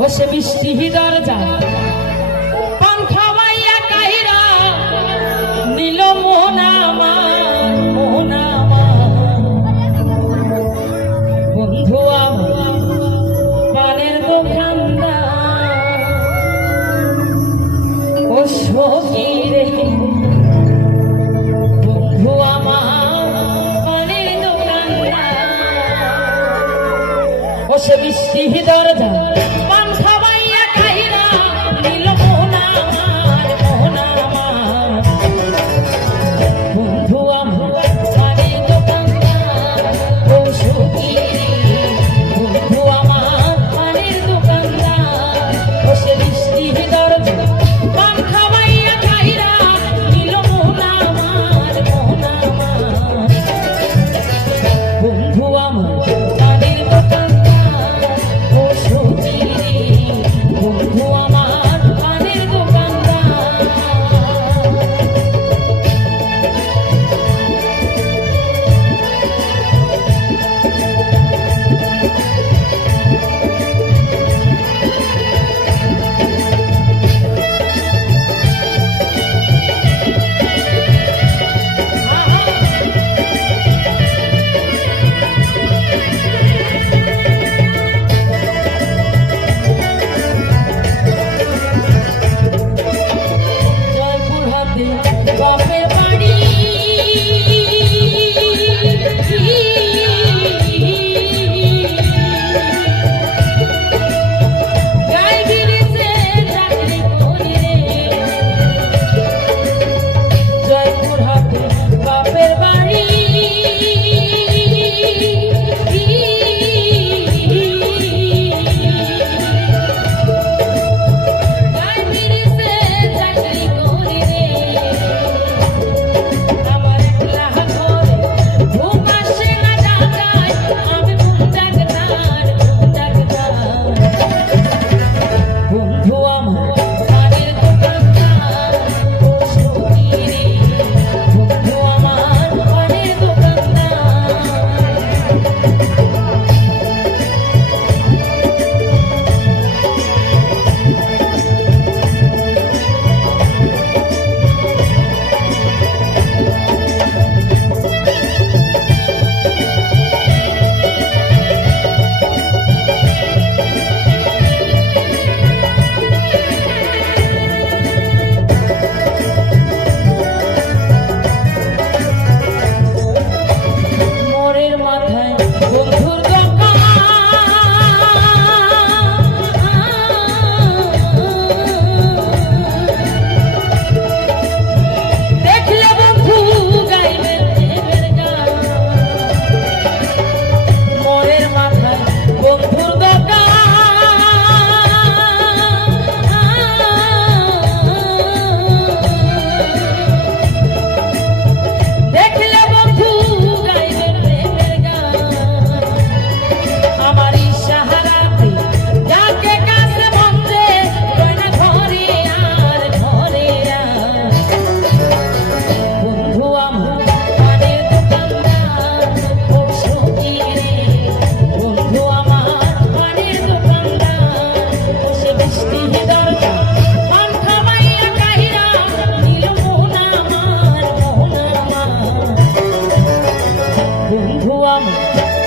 বসে মিষ্টি দরজা পান খাওয়াইয়া কাহিরা নীল বন্ধু আমার